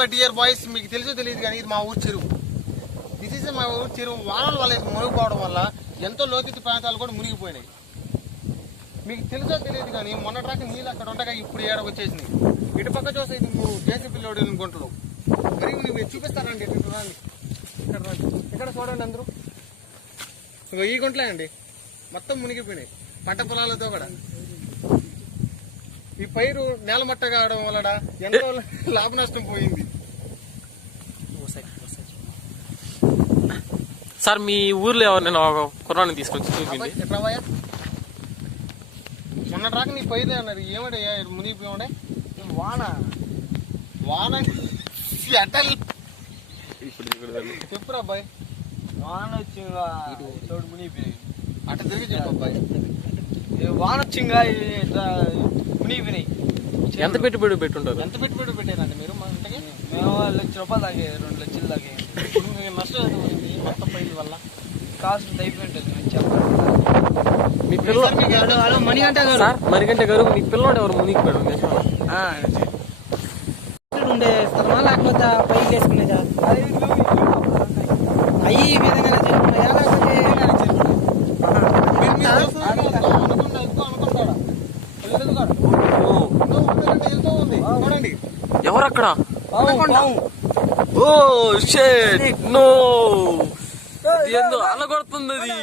My dear boys, మీకు తెలుసో తెలియదు కానీ ఇది మా ఊరు చెరువు. దిస్ ఇస్ మా ఊరు చెరువు. వానల వల్ల మునిగిపోవడం వల్ల ఎంతో లోతెత్తు ప్రాంతాలు కూడా మునిగిపోయినాయి. మీకు తెలుసో తెలియదు కానీ మొన్నటిదాకా నీళ్ళు అక్కడ ఉండగా ఇప్పుడు ఏడ వచ్చేసినాయి. ఇటు పక్క చూస్తే ఇది జేసీబీ లోడ్ గుంటలు. మరి నువ్వు చూపిస్తారండి ఇక్కడ రండి, ఇక్కడ రండి, ఇక్కడ చూడండి అందరూ. ఈ గుంటలే అండి మొత్తం మునిగిపోయినాయి పంట పొలాలతో కూడా. ఈ పైరు నేలమట్ట కావడం వలన ఎంతో లాభ నష్టం పోయింది. సార్ మీ ఊర్లో ఎవరైనా కుర్రాన్ని తీసుకొచ్చి చూపించండి. మొన్న రాక నీ పైరులే అన్నారు, ఏమడయ్యా మునిగిపోయి వాన వాన అటల్ చెప్పురా అబ్బాయి. వాన వచ్చి తోడు మునిగిపోయినాయి. అట్ట తిరిగి చెప్పు అబ్బాయి. వాన వచ్చింగా మునిగిపోయినాయి. ఎంత పెట్టుబడి పెట్టుంటారు? ఎంత పెట్టుబడి పెట్టారండి మీరు మా ఇంటికి? మేము 1 లక్ష రూపాయలు దాకా 2 లక్షలు దాకా. నష్టం ఎంత పోయింది మొత్తం పైరు వల్ల? కాస్ట్ అయిపోయి ఉంటుంది చెప్పాలి. మీ పిల్లలు మణిగంట గారు, సార్ మణిగంట గారు, మీ పిల్లోడు ఎవరు మునిగిపోయాడు? ఉండే స్థలమా లేకపోతే పైకి వేసుకునేదా? అయ్యి ఈ విధంగా ఎవరక్కడ? ఓ షిట్, నో, ఏందో అలగొడుతుంది అది.